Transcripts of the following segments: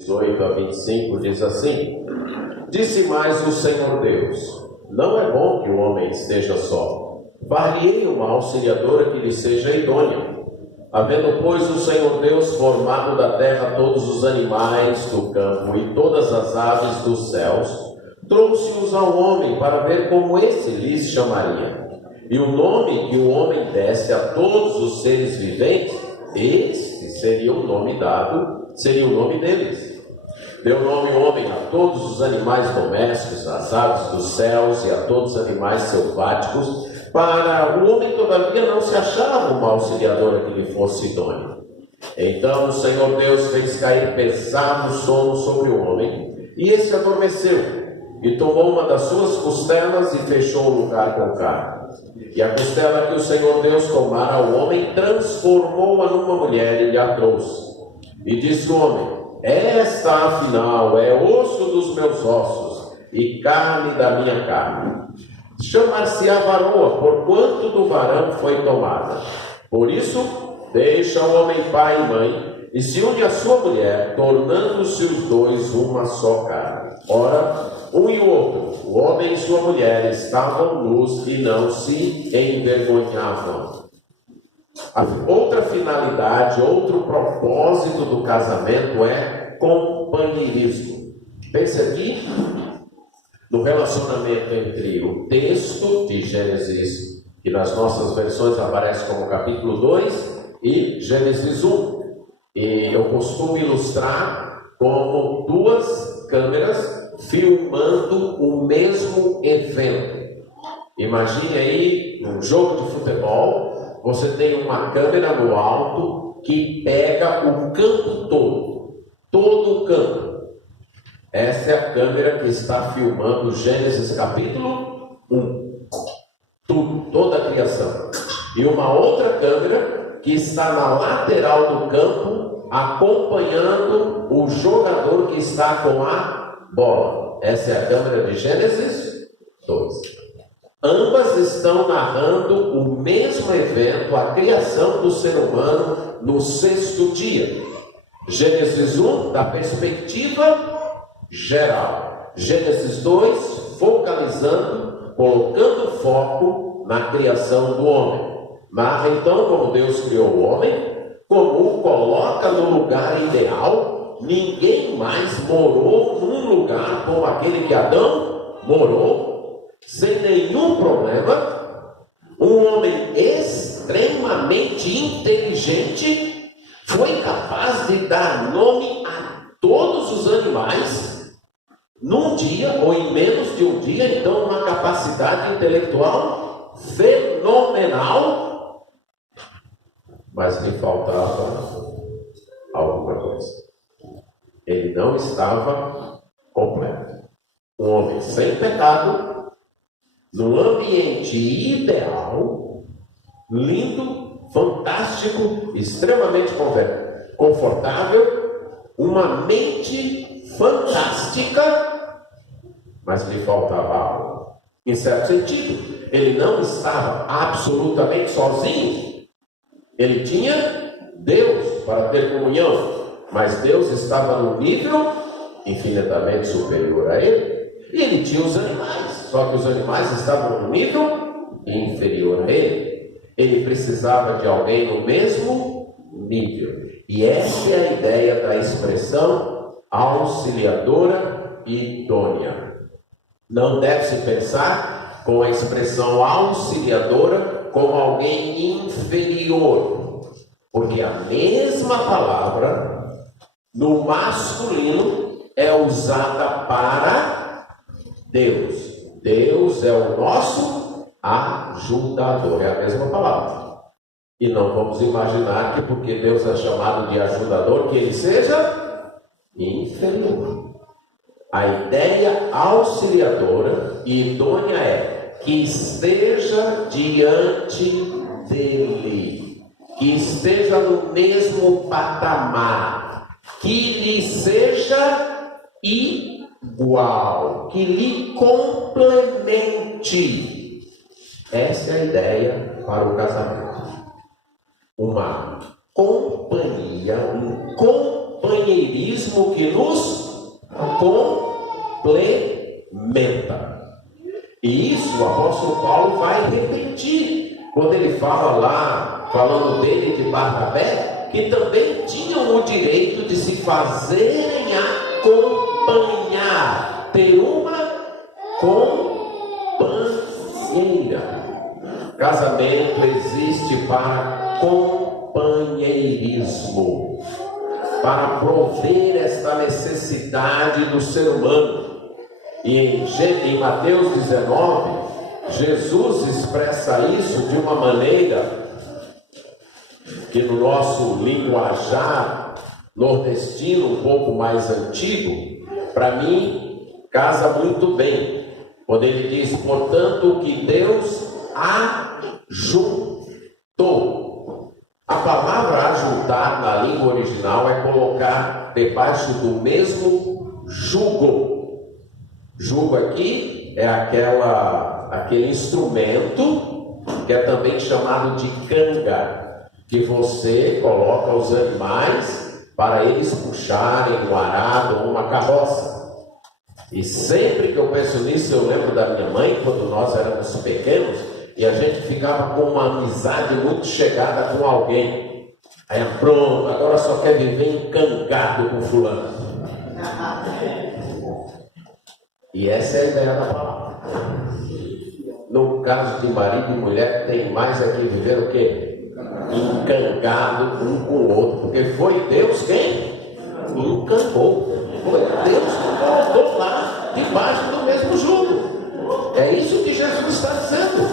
18 a 25 diz assim: Disse mais o Senhor Deus: Não é bom que o homem esteja só. Far-lhe-ei uma auxiliadora que lhe seja idônea. Havendo, pois, o Senhor Deus formado da terra todos os animais do campo e todas as aves dos céus, trouxe-os ao homem para ver como esse lhes chamaria. E o nome que o homem desse a todos os seres viventes, este seria o nome dado, seria o nome deles. Deu nome o homem a todos os animais domésticos, às aves dos céus e a todos os animais selváticos. Para o homem, todavia, não se achava uma auxiliadora que lhe fosse idônea. Então o Senhor Deus fez cair pesado sono sobre o homem, e esse adormeceu, e tomou uma das suas costelas e fechou o lugar com carne. E a costela que o Senhor Deus tomara ao homem, transformou-a numa mulher e lhe a trouxe. E disse o homem: Esta, afinal, é osso dos meus ossos e carne da minha carne. Chamar-se-á varoa, porquanto do varão foi tomada. Por isso, deixa o homem pai e mãe, e se une à sua mulher, tornando-se os dois uma só carne. Ora, um e o outro, o homem e sua mulher, estavam nus e não se envergonhavam. A outra finalidade, outro propósito do casamento é companheirismo. Pense aqui no relacionamento entre o texto de Gênesis, que nas nossas versões aparece como capítulo 2, e Gênesis 1. E eu costumo ilustrar como duas câmeras filmando o mesmo evento. Imagine aí um jogo de futebol, você tem uma câmera no alto que pega o campo todo o campo. Essa é a câmera que está filmando Gênesis capítulo 1. Tudo, toda a criação. E uma outra câmera que está na lateral do campo, acompanhando o jogador que está com a bola. Essa é a câmera de Gênesis 2. Ambas estão narrando o mesmo evento, a criação do ser humano no sexto dia. Gênesis 1, da perspectiva geral. Gênesis 2, focalizando, colocando foco na criação do homem. Narra então como Deus criou o homem, como o coloca no lugar ideal. Ninguém mais morou num lugar como aquele que Adão morou, sem nenhum problema. Um homem extremamente inteligente foi capaz de dar nome a todos os animais num dia ou em menos de um dia. Então, uma capacidade intelectual fenomenal, mas lhe faltava alguma coisa. Ele não estava completo. Um homem sem pecado, num ambiente ideal, lindo, fantástico, extremamente confortável, uma mente fantástica, mas lhe faltava algo. Em certo sentido, ele não estava absolutamente sozinho. Ele tinha Deus para ter comunhão, mas Deus estava num nível infinitamente superior a ele. E ele tinha os animais, só que os animais estavam num nível inferior a ele. Ele precisava de alguém no mesmo nível. E essa é a ideia da expressão auxiliadora idônea. Não deve-se pensar com a expressão auxiliadora como alguém inferior, porque a mesma palavra no masculino é usada para Deus. Deus é o nosso ajudador, é a mesma palavra. E não vamos imaginar que porque Deus é chamado de ajudador, que ele seja inferior. A ideia auxiliadora e idônea é que esteja diante dele, que esteja no mesmo patamar, que lhe seja igual, que lhe complemente. Essa é a ideia para o casamento. Uma companhia, um companheirismo companheirismo que nos complementa. E isso o apóstolo Paulo vai repetir quando ele fala lá, falando dele e de Barnabé, que também tinham o direito de se fazerem acompanhar, ter uma companheira. Casamento existe para companheirismo, para prover esta necessidade do ser humano. E em Mateus 19, Jesus expressa isso de uma maneira que no nosso linguajar nordestino, um pouco mais antigo, para mim, casa muito bem. Quando ele diz, portanto, que Deus ajuntou. A palavra ajuntar na língua original é colocar debaixo do mesmo jugo. Jugo aqui é aquele instrumento que é também chamado de canga, que você coloca os animais para eles puxarem um arado ou uma carroça. E sempre que eu penso nisso, eu lembro da minha mãe, quando nós éramos pequenos, e a gente ficava com uma amizade muito chegada com alguém. Aí pronto, agora só quer viver encangado com fulano. E essa é a ideia da palavra. No caso de marido e mulher, tem mais aqui viver o quê? Encangado um com o outro. Porque foi Deus quem encangou. Foi Deus que colocou lá debaixo do mesmo jugo. É isso que Jesus está dizendo.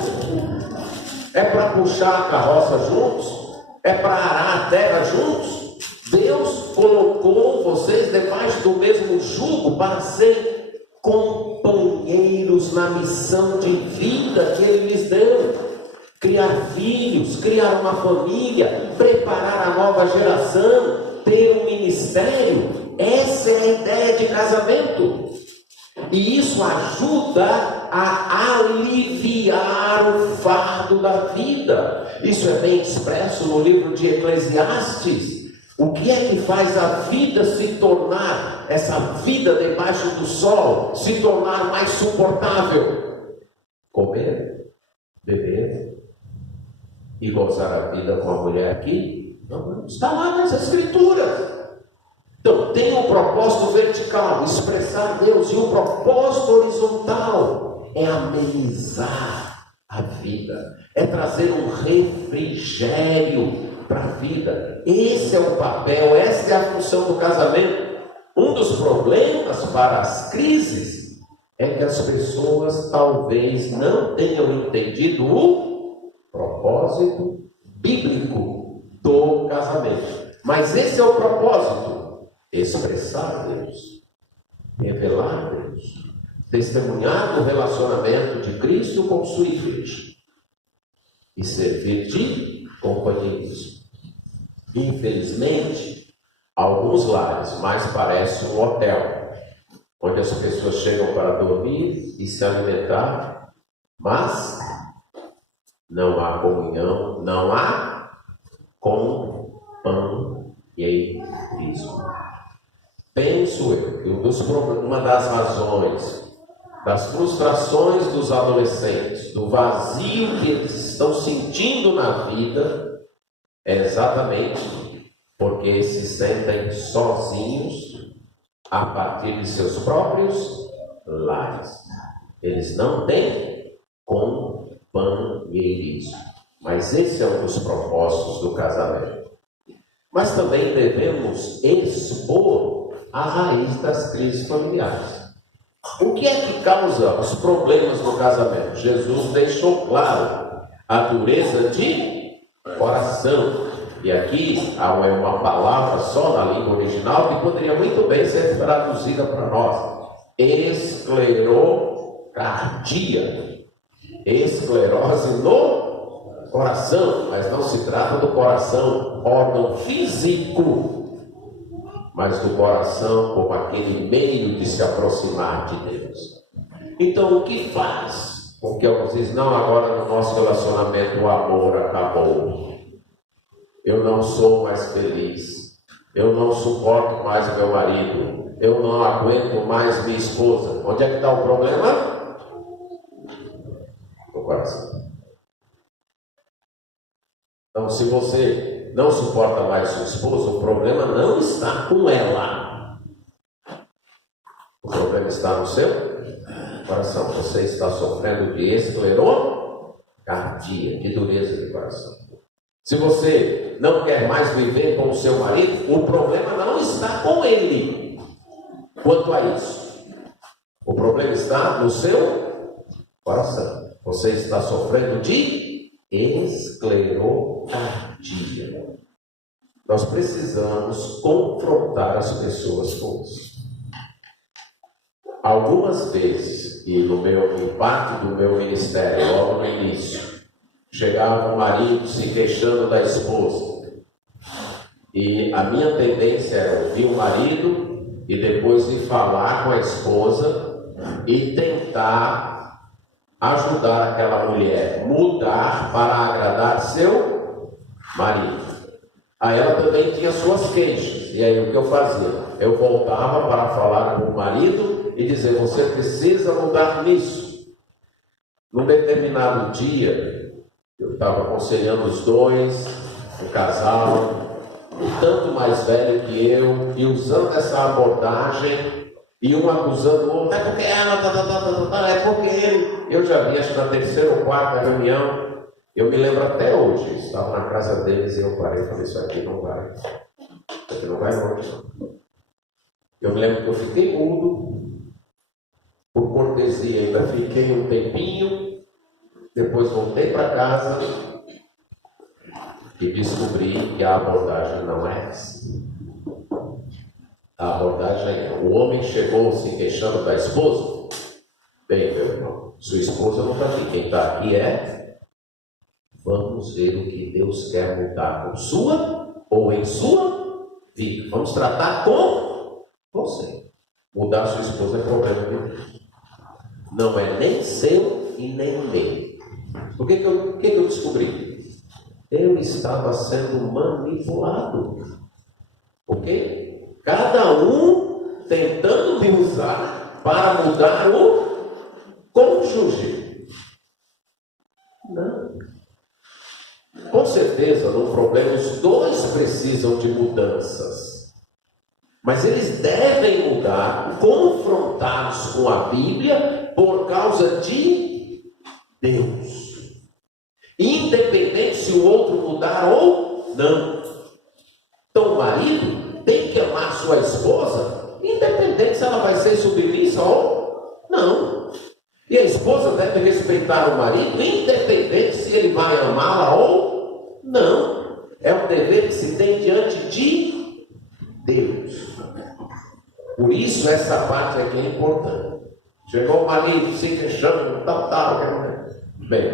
É para puxar a carroça juntos? É para arar a terra juntos? Deus colocou vocês debaixo do mesmo jugo para serem companheiros na missão de vida que Ele lhes deu. Criar filhos, criar uma família, preparar a nova geração, ter um ministério. Essa é a ideia de casamento. E isso ajuda a aliviar o fardo da vida. Isso é bem expresso no livro de Eclesiastes. O que é que faz a vida se tornar, essa vida debaixo do sol, se tornar mais suportável? Comer, beber e gozar a vida com a mulher aqui? Não, está lá nas Escrituras. Então, tem um propósito vertical, expressar Deus, e o propósito horizontal é amenizar a vida, é trazer um refrigério para a vida. Esse é o papel, essa é a função do casamento. Um dos problemas para as crises é que as pessoas talvez não tenham entendido o propósito bíblico do casamento. Mas esse é o propósito: expressar Deus, revelar Deus, testemunhar o relacionamento de Cristo com sua igreja e servir de companheirismo. Infelizmente, alguns lares mais parecem um hotel, onde as pessoas chegam para dormir e se alimentar, mas não há comunhão, não há companheirismo. Penso eu que uma das razões das frustrações dos adolescentes, do vazio que eles estão sentindo na vida, é exatamente porque se sentem sozinhos a partir de seus próprios lares. Eles não têm companheirismo. Mas esse é um dos propósitos do casamento. Mas também devemos expor a raiz das crises familiares. O que é que causa os problemas no casamento? Jesus deixou claro a dureza de coração. E aqui há uma palavra só na língua original que poderia muito bem ser traduzida para nós: esclerocardia. Esclerose no coração, mas não se trata do coração, órgão físico, mas do coração como aquele meio de se aproximar de Deus. Então, o que faz com que alguns dizem, não, agora no nosso relacionamento o amor acabou, eu não sou mais feliz, Eu não suporto mais o meu marido. Eu não aguento mais minha esposa. Onde é que está o problema? No coração. Então, se você não suporta mais sua esposa, o problema não está com ela. O problema está no seu coração. Você está sofrendo de esclerocardia, de dureza de coração. Se você não quer mais viver com o seu marido, o problema não está com ele. Quanto a isso, o problema está no seu coração. Você está sofrendo de esclerocardia. Nós precisamos confrontar as pessoas com isso. Algumas vezes, e no parte do meu ministério, logo no início, chegava um marido se queixando da esposa. E a minha tendência era ouvir o marido e depois ir falar com a esposa e tentar ajudar aquela mulher, mudar para agradar seu marido. Aí ela também tinha suas queixas. E aí o que eu fazia? Eu voltava para falar com o marido e dizer: você precisa mudar nisso. Num determinado dia, eu estava aconselhando os dois, um casal, um tanto mais velho que eu, e usando essa abordagem, e um acusando o outro: é porque ela, é porque ele. Eu já vi, acho que na terceira ou quarta reunião, eu me lembro até hoje, estava na casa deles e eu parei e falei: isso aqui não vai longe não. Eu me lembro que eu fiquei mudo, por cortesia, ainda fiquei um tempinho, depois voltei para casa e descobri que a abordagem não é essa. A abordagem é: o homem chegou se queixando da esposa. Bem, meu irmão, sua esposa não está aqui. Quem está aqui é: vamos ver o que Deus quer mudar com sua ou em sua vida. Vamos tratar com você. Mudar sua esposa é problema de Deus. Não é nem seu e nem meu. O que eu descobri? Eu estava sendo manipulado. Ok? Cada um tentando me usar para mudar o cônjuge. Não. Com certeza, no problema, os dois precisam de mudanças. Mas eles devem mudar, confrontados com a Bíblia, por causa de Deus. Independente se o outro mudar ou não. Então o marido tem que amar sua esposa, independente se ela vai ser submissa ou não. E a esposa deve respeitar o marido, independente se ele vai amá-la ou não. É um dever que se tem diante de Deus. Por isso essa parte aqui é importante. Chegou o marido se queixando, tal. Bem,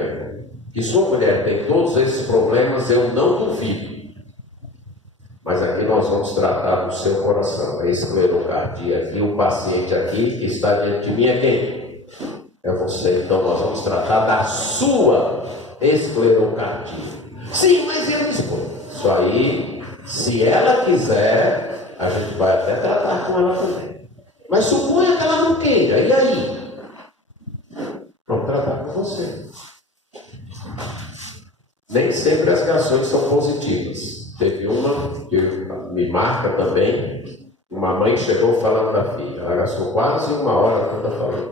que sua mulher tem todos esses problemas, eu não duvido. Mas aqui nós vamos tratar do seu coração. A esclerocardia aqui, o paciente aqui que está diante de mim é quem? É você. Então nós vamos tratar da sua esclerocardia. Sim, mas eu respondo. Isso aí, se ela quiser, a gente vai até tratar com ela também. Mas suponha que ela não queira, e aí? Vamos tratar com você. Nem sempre as reações são positivas. Teve uma que me marca também. Uma mãe chegou falando da filha. Ela gastou quase uma hora toda falando.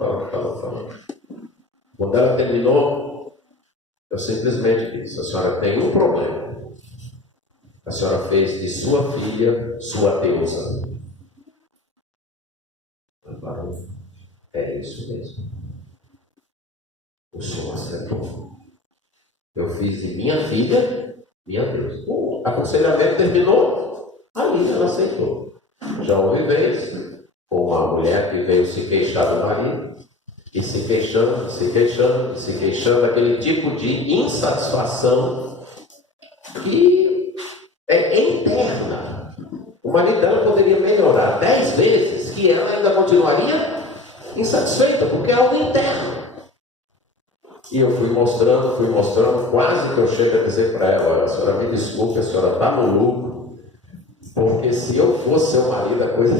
Quando ela terminou, eu simplesmente disse: a senhora tem um problema. A senhora fez de sua filha sua deusa. Ela falou: é isso mesmo. O senhor acertou. Eu fiz de minha filha minha deusa. O aconselhamento terminou, ali ela aceitou. Já houve vez com uma mulher que veio se queixar do marido, e se queixando, aquele tipo de insatisfação que é interna. O marido dela poderia melhorar 10 vezes, que ela ainda continuaria insatisfeita, porque é algo interno. E eu fui mostrando, quase que eu chego a dizer para ela: olha, a senhora me desculpe, a senhora está no lucro, Porque se eu fosse seu marido, a coisa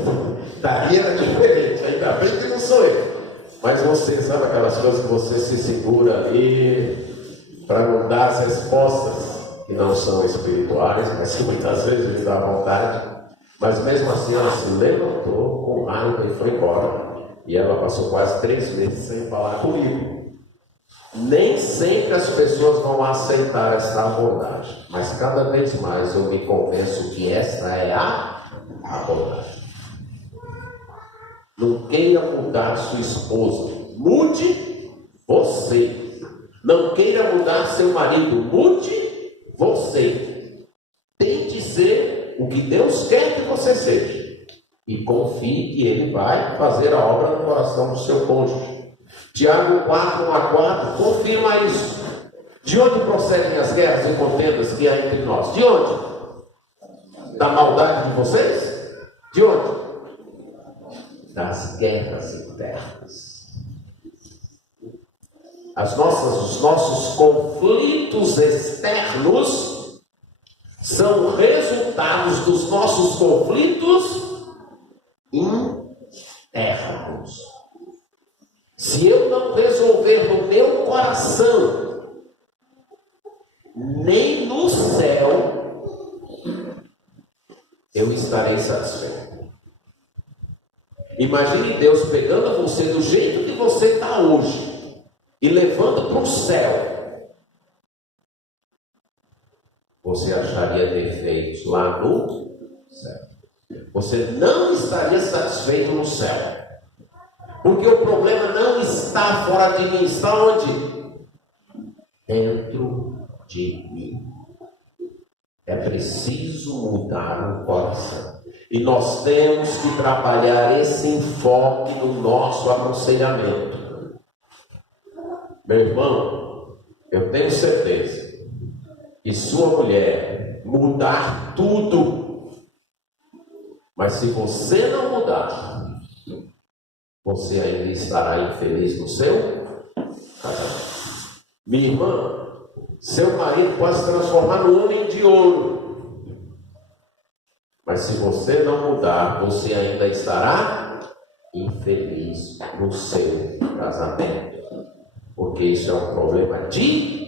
estaria diferente. Ainda bem que não sou eu. Mas você sabe aquelas coisas que você se segura ali para não dar as respostas que não são espirituais, mas que muitas vezes lhe dá vontade. Mas mesmo assim ela se levantou com raiva e foi embora. E ela passou quase 3 meses sem falar comigo. Nem sempre as pessoas vão aceitar essa abordagem, mas cada vez mais eu me convenço que essa é a abordagem. Não queira mudar sua esposa, mude você. Não queira mudar seu marido, mude você. Tente ser o que Deus quer que você seja. E confie que Ele vai fazer a obra no coração do seu cônjuge. Tiago 4, 1-4 confirma isso. De onde procedem as guerras e contendas que há entre nós? De onde? Da maldade de vocês? De onde? Das guerras internas. Os nossos conflitos externos são resultados dos nossos conflitos internos. Se eu não resolver no meu coração, nem no céu, eu estarei satisfeito. Imagine Deus pegando você do jeito que você está hoje e levando para o céu. Você acharia defeitos lá no céu. Você não estaria satisfeito no céu. Porque o problema não está fora de mim, está onde? Dentro de mim. É preciso mudar o coração. E nós temos que trabalhar esse enfoque no nosso aconselhamento. Meu irmão, eu tenho certeza que sua mulher mudar tudo, mas se você não mudar, você ainda estará infeliz no seu casamento. Minha irmã, seu marido pode se transformar num homem de ouro, mas se você não mudar, você ainda estará infeliz no seu casamento. Porque isso é um problema de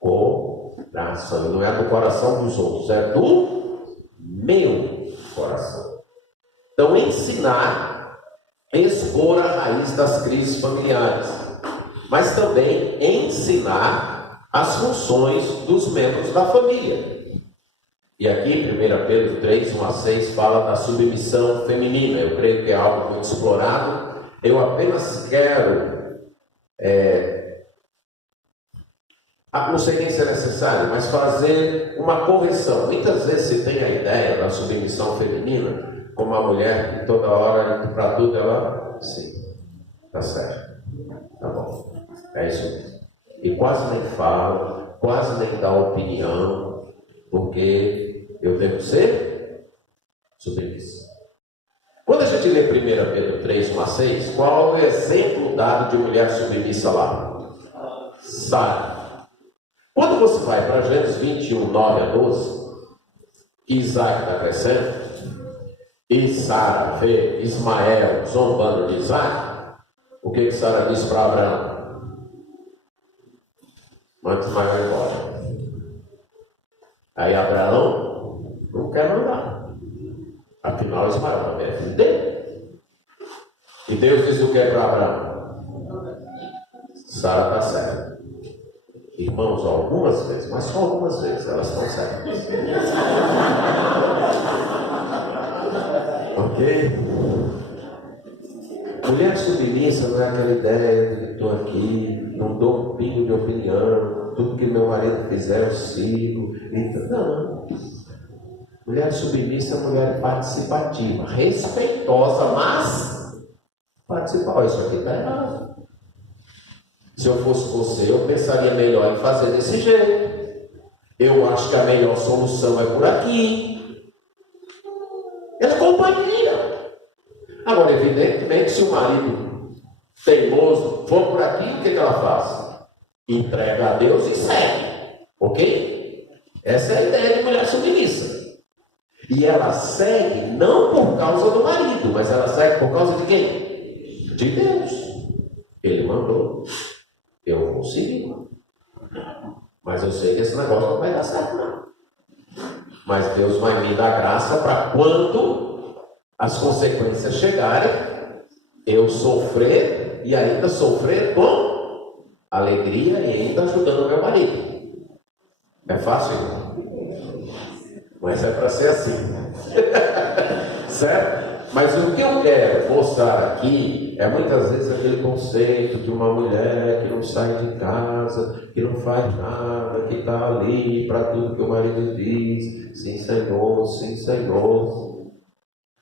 coração. Não é do coração dos outros, é do meu coração. Então, expor a raiz das crises familiares, mas também ensinar as funções dos membros da família. E aqui, 1 Pedro 3, 1-6, fala da submissão feminina. Eu creio que é algo muito explorado. Eu apenas quero, não sei nem se é necessário, mas fazer uma correção. Muitas vezes se tem a ideia da submissão feminina como a mulher que toda hora, para tudo, ela, sim, tá certo, tá bom, é isso mesmo. E quase nem fala, quase nem dá opinião, porque eu devo ser submissa. Quando a gente lê 1 Pedro 3, 1-6, qual é o exemplo dado de mulher submissa lá? Sara. Quando você vai para Gênesis 21, 9-12, que Isaac está crescendo, e Sara vê Ismael zombando de Isaac, o que Sara disse para Abraão? Manda Ismael embora. Aí Abraão não quer mandar. Afinal, Ismael também é filho dele. E Deus diz o que é para Abraão? Sara está certa. Irmãos, algumas vezes, mas só algumas vezes, elas estão certas. Ok? Mulher submissa não é aquela ideia de que estou aqui, não dou um pingo de opinião, tudo que meu marido fizer eu sigo. Não. Mulher submissa é mulher participativa, respeitosa, mas participativa. Isso aqui está errado. Se eu fosse você, eu pensaria melhor em fazer desse jeito. Eu acho que a melhor solução é por aqui. Ela é companheira. Agora, evidentemente, se o marido teimoso for por aqui, o que ela faz? Entrega a Deus e segue. Ok? Essa é a ideia de mulher submissa. E ela segue não por causa do marido, mas ela segue por causa de quem? De Deus. Ele mandou. Eu consegui. Mas eu sei que esse negócio não vai dar certo, não. Mas Deus vai me dar graça para quando as consequências chegarem, eu sofrer e ainda sofrer com alegria e ainda ajudando o meu marido. É fácil? Mas é para ser assim. Certo? Mas o que eu quero mostrar aqui é muitas vezes aquele conceito de uma mulher que não sai de casa, que não faz nada, que está ali para tudo que o marido diz. Sim, Senhor, sim, Senhor.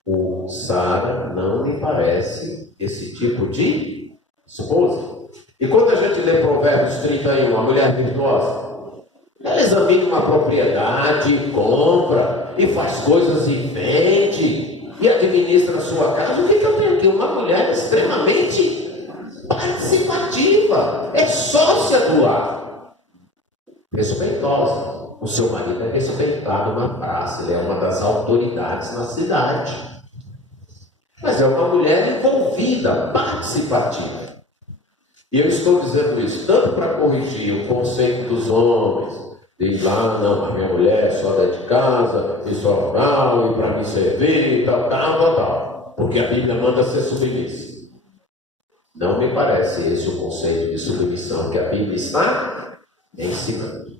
O Sara não me parece esse tipo de esposa. E quando a gente lê Provérbios 31, a mulher virtuosa, ela examina uma propriedade, compra e faz coisas e vende e administra a sua casa. O que eu tenho aqui? Uma mulher extremamente participativa, é sócia do lar, respeitosa. O seu marido é respeitado na praça, ele é uma das autoridades na cidade, mas é uma mulher envolvida, participativa. E eu estou dizendo isso tanto para corrigir o conceito dos homens. Diz lá, não, a minha mulher só é de casa, e só oral, e para me servir, e tal. Porque a Bíblia manda ser submissa. Não me parece esse o conceito de submissão que a Bíblia está ensinando.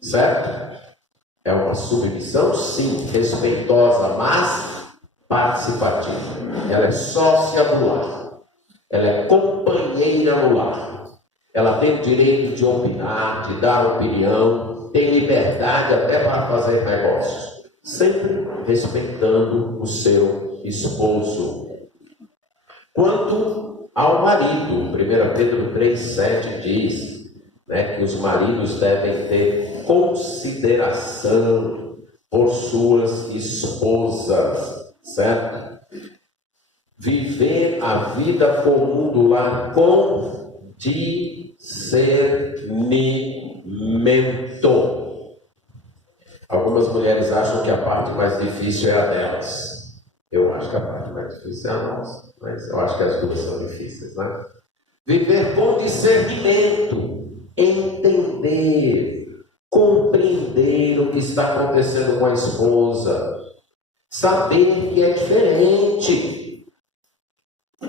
Certo? É uma submissão, sim, respeitosa, mas participativa. Ela é sócia do lar. Ela é companheira no lar. Ela tem o direito de opinar, de dar opinião, tem liberdade até para fazer negócios, sempre respeitando o seu esposo. Quanto ao marido, 1 Pedro 3,7 diz, que os maridos devem ter consideração por suas esposas, certo? Viver a vida comum do lar com discernimento. Algumas mulheres acham que a parte mais difícil é a delas. Eu acho que a parte mais difícil é a nossa, mas eu acho que as duas são difíceis, né? Viver com discernimento, entender, compreender o que está acontecendo com a esposa, saber que é diferente.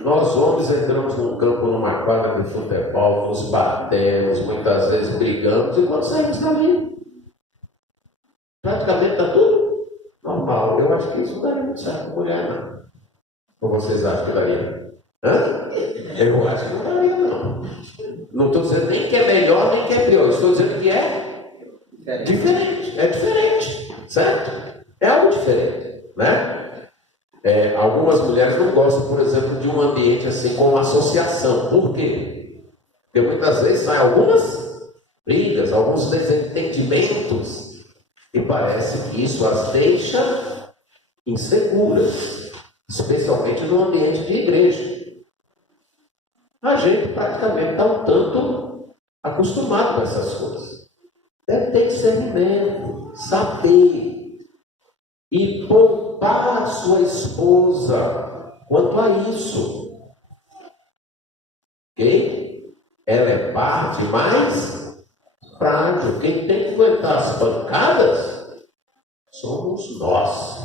Nós homens entramos num campo, numa quadra de futebol, nos batemos, muitas vezes brigamos, e quando saímos dali, praticamente está tudo normal. Eu acho que isso não daria muito certo com mulher, não. Ou vocês acham que daria? Eu acho que não daria, não. Não estou dizendo nem que é melhor, nem que é pior. Estou dizendo que é diferente. É diferente, certo? É algo diferente, né? Algumas mulheres não gostam, por exemplo, de um ambiente assim com uma associação. Por quê? Porque muitas vezes saem algumas brigas, alguns desentendimentos, e parece que isso as deixa inseguras, especialmente no ambiente de igreja. A gente praticamente está um tanto acostumado com essas coisas. Deve ter discernimento, saber e poupar sua esposa quanto a isso. Ok? Ela é parte mais frágil. Quem tem que aguentar as pancadas somos nós.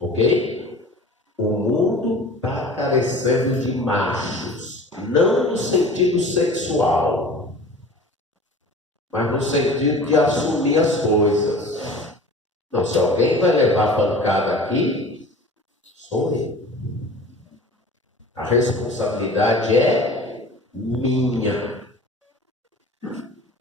Ok? O mundo está carecendo de machos, não no sentido sexual, mas no sentido de assumir as coisas. Não, se alguém vai levar pancada aqui, sou eu. A responsabilidade é minha.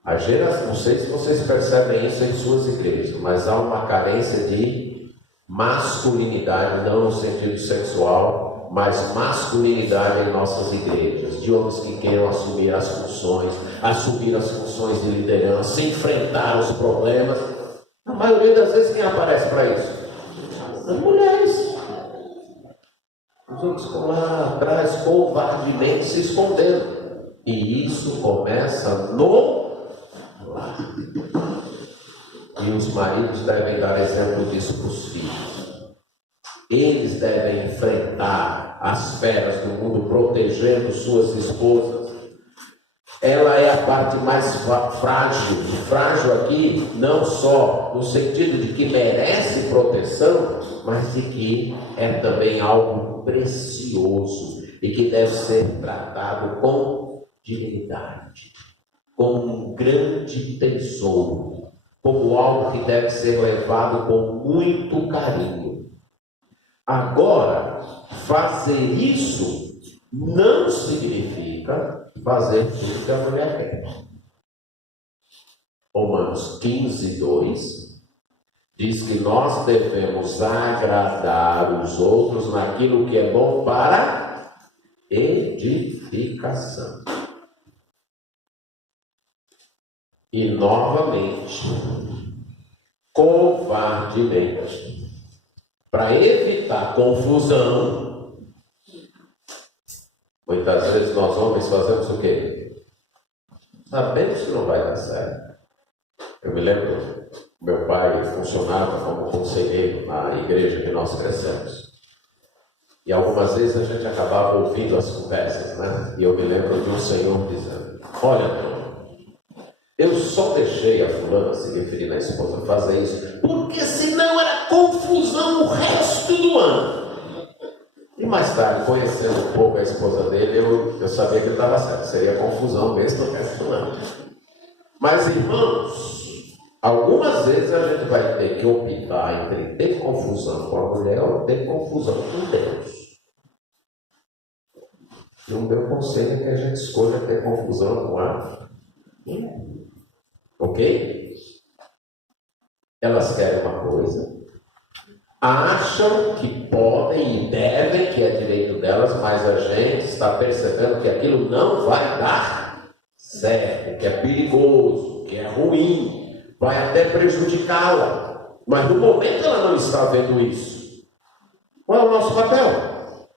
A geração, não sei se vocês percebem isso em suas igrejas, mas há uma carência de masculinidade, não no sentido sexual, mas masculinidade em nossas igrejas, de homens que queiram assumir as funções de liderança, enfrentar os problemas. A maioria das vezes quem aparece para isso? As mulheres. Os homens ficam lá atrás, covardemente se escondendo. E isso começa no lar. E os maridos devem dar exemplo disso para os filhos. Eles devem enfrentar as feras do mundo, protegendo suas esposas. Ela é a parte mais frágil. E frágil aqui, não só no sentido de que merece proteção, mas de que é também algo precioso e que deve ser tratado com dignidade, como um grande tesouro, como algo que deve ser levado com muito carinho. Agora, fazer isso não significa fazer tudo que a mulher quer. Romanos 15, 2 diz que nós devemos agradar os outros naquilo que é bom para edificação. E novamente, covardemente, para evitar confusão, muitas vezes nós homens fazemos o quê? Sabemos que não vai dar certo. Eu me lembro, meu pai funcionava como conselheiro na igreja que nós crescemos. E algumas vezes a gente acabava ouvindo as conversas, né? E eu me lembro de um senhor dizendo: olha, eu só deixei a fulana, se referir à esposa, fazer isso, porque senão era confusão o resto do ano. E mais tarde, conhecendo um pouco a esposa dele, eu sabia que ele estava certo, seria confusão mesmo o resto do ano. Mas, irmãos, algumas vezes a gente vai ter que optar entre ter confusão com a mulher ou ter confusão com Deus. E o meu conselho é que a gente escolha ter confusão com a mulher. Ok? Elas querem uma coisa, acham que podem e devem, que é direito delas, mas a gente está percebendo que aquilo não vai dar certo, que é perigoso, que é ruim, vai até prejudicá-la. Mas no momento ela não está vendo isso. Qual é o nosso papel?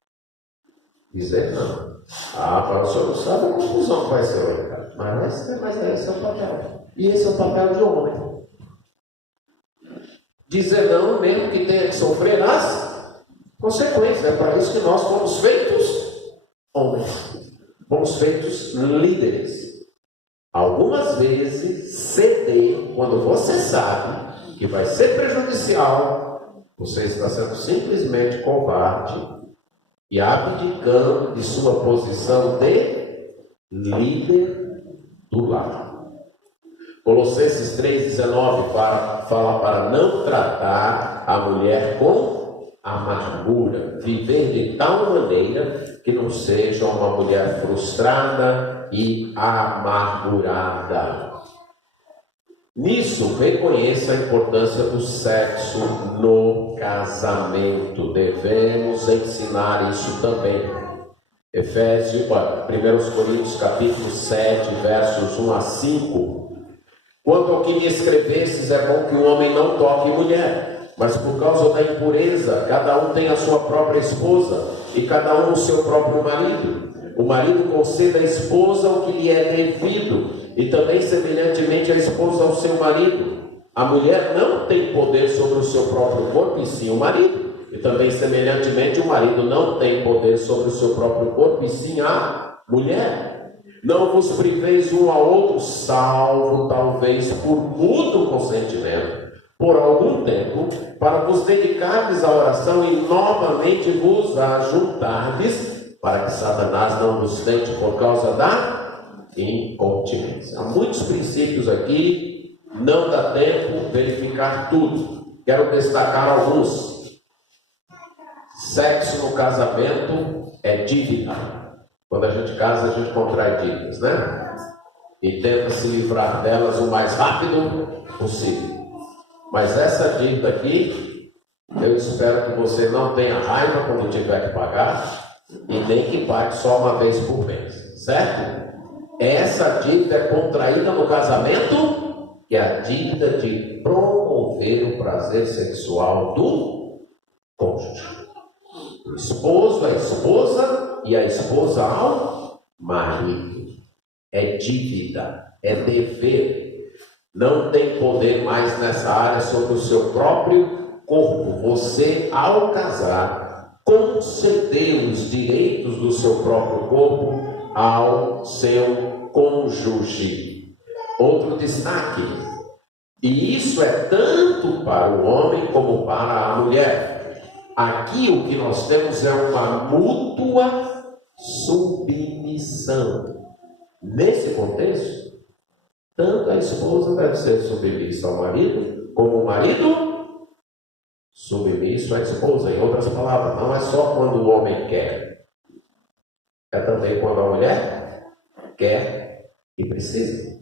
Dizer não. Para o senhor não sabe a confusão que vai ser hoje, cara. Mas esse é o papel. E esse é o papel de homem. Dizer não, mesmo que tenha que sofrer as consequências. É para isso que nós fomos feitos homens. Fomos feitos líderes. Algumas vezes, ceder, quando você sabe que vai ser prejudicial, você está sendo simplesmente covarde e abdicando de sua posição de líder do lar. Colossenses 3,19 fala para não tratar a mulher com amargura, viver de tal maneira que não seja uma mulher frustrada e amargurada. Nisso, reconheça a importância do sexo no casamento. Devemos ensinar isso também. 1 Coríntios capítulo 7, versos 1 a 5. Quanto ao que me escrevestes, é bom que o homem não toque mulher, mas por causa da impureza, cada um tem a sua própria esposa, e cada um o seu próprio marido. O marido conceda à esposa o que lhe é devido, e também semelhantemente a esposa ao seu marido. A mulher não tem poder sobre o seu próprio corpo, e sim o marido. E também semelhantemente o marido não tem poder sobre o seu próprio corpo, e sim a mulher. Não vos priveis um ao outro, salvo talvez por mútuo consentimento, por algum tempo, para vos dedicardes à oração e novamente vos ajuntardes, para que Satanás não vos tente por causa da incontinência. Há muitos princípios aqui, não dá tempo verificar tudo. Quero destacar alguns. Sexo no casamento é dívida. Quando a gente casa, a gente contrai dívidas, né? E tenta se livrar delas o mais rápido possível. Mas essa dívida aqui, eu espero que você não tenha raiva quando tiver que pagar e nem que pague só uma vez por mês, certo? Essa dívida é contraída no casamento, que é a dívida de promover o prazer sexual do cônjuge. O esposo, a esposa e a esposa ao marido. É dívida, é dever. não tem poder mais nessa área sobre o seu próprio corpo. Você, ao casar, concedeu os direitos do seu próprio corpo ao seu cônjuge. Outro destaque, e isso é tanto para o homem como para a mulher. Aqui o que nós temos é uma mútua submissão. Nesse contexto, tanto a esposa deve ser submissa ao marido, como o marido submisso à esposa. Em outras palavras, não é só quando o homem quer, é também quando a mulher quer e precisa.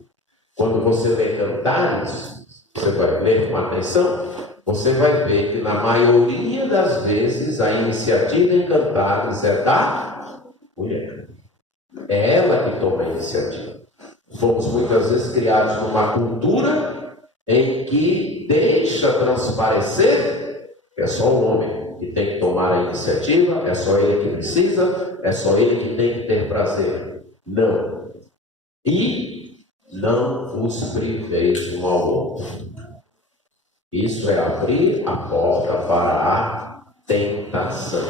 Quando você lê Cantares, você vai ler com atenção, você vai ver que na maioria das vezes a iniciativa em Cantares é da mulher. É ela que toma a iniciativa. Fomos muitas vezes criados numa cultura em que deixa transparecer que é só o homem que tem que tomar a iniciativa, é só ele que precisa, é só ele que tem que ter prazer. Não. E não vos priveis de um ao outro. Isso é abrir a porta para a tentação.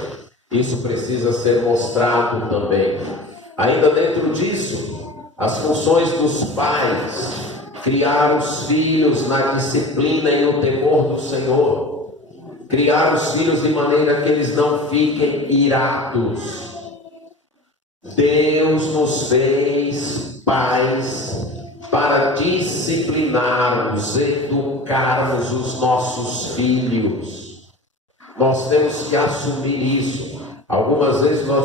Isso precisa ser mostrado também. Ainda dentro disso, as funções dos pais, criar os filhos na disciplina e no temor do Senhor, criar os filhos de maneira que eles não fiquem irados. Deus nos fez pais para disciplinarmos, educarmos os nossos filhos. Nós temos que assumir isso. Algumas vezes nós